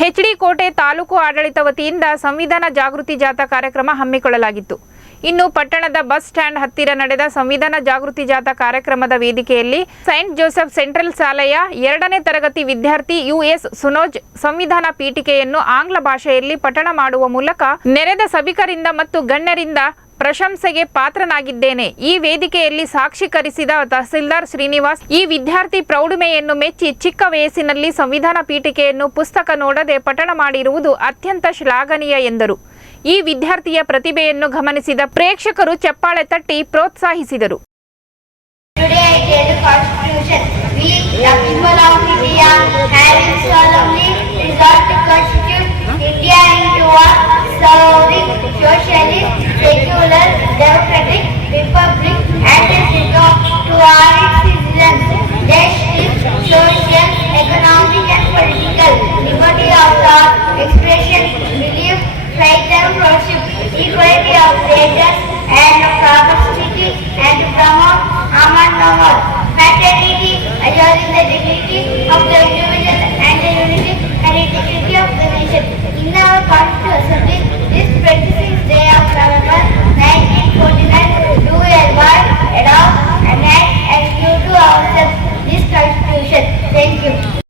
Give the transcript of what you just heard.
ಹೆಚ್ಡಿ ಕೋಟೆ ತಾಲೂಕು ಆಡಳಿತ ವತಿಯಿಂದ ಸಂವಿಧಾನ ಜಾಗೃತಿ ಜಾಥಾ ಕಾರ್ಯಕ್ರಮ ಹಮ್ಮಿಕೊಳ್ಳಲಾಗಿತ್ತು. ಇನ್ನು ಪಟ್ಟಣದ ಬಸ್ ಸ್ಟ್ಯಾಂಡ್ ಹತ್ತಿರ ನಡೆದ ಸಂವಿಧಾನ ಜಾಗೃತಿ ಜಾಥಾ ಕಾರ್ಯಕ್ರಮದ ವೇದಿಕೆಯಲ್ಲಿ ಸೈಂಟ್ ಜೋಸೆಫ್ ಸೆಂಟ್ರಲ್ ಶಾಲೆಯ 2ನೇ ತರಗತಿ ವಿದ್ಯಾರ್ಥಿ ಯುಎಸ್ ಸುನೋಜ್ ಸಂವಿಧಾನ ಪೀಠಿಕೆಯನ್ನು ಆಂಗ್ಲ ಭಾಷೆಯಲ್ಲಿ ಪಠಣ ಮಾಡುವ ಮೂಲಕ ನೆರೆದ ಸಭಿಕರಿಂದ ಮತ್ತು ಗಣ್ಯರಿಂದ ಪ್ರಶಂಸೆಗೆ ಪಾತ್ರನಾಗಿದ್ದೇನೆ. ಈ ವೇದಿಕೆಯಲ್ಲಿ ಸಾಕ್ಷೀಕರಿಸಿದ ತಹಸೀಲ್ದಾರ್ ಶ್ರೀನಿವಾಸ್ ಈ ವಿದ್ಯಾರ್ಥಿ ಪ್ರೌಢಮೆಯನ್ನು ಮೆಚ್ಚಿ ಚಿಕ್ಕ ವಯಸ್ಸಿನಲ್ಲಿ ಸಂವಿಧಾನ ಪೀಠಿಕೆಯನ್ನು ಪುಸ್ತಕ ನೋಡದೆ ಪಠಣ ಮಾಡಿರುವುದು ಅತ್ಯಂತ ಶ್ಲಾಘನೀಯ ಎಂದರು. ಈ ವಿದ್ಯಾರ್ಥಿಯ ಪ್ರತಿಭೆಯನ್ನು ಗಮನಿಸಿದ ಪ್ರೇಕ್ಷಕರು ಚಪ್ಪಾಳೆ ತಟ್ಟಿ ಪ್ರೋತ್ಸಾಹಿಸಿದರು. Secular, democratic, republic, and to all its citizens, justice, social, economic, and political, liberty of thought, expression, belief, faith, and worship, equality of status and of opportunity, and to promote harmony no more, fraternity, assuring the dignity of the individual and the unity and integrity of the nation. In our constitution, this 26th day of November 1949, do hereby adopt, enact, and give to ourselves this Constitution. Thank you.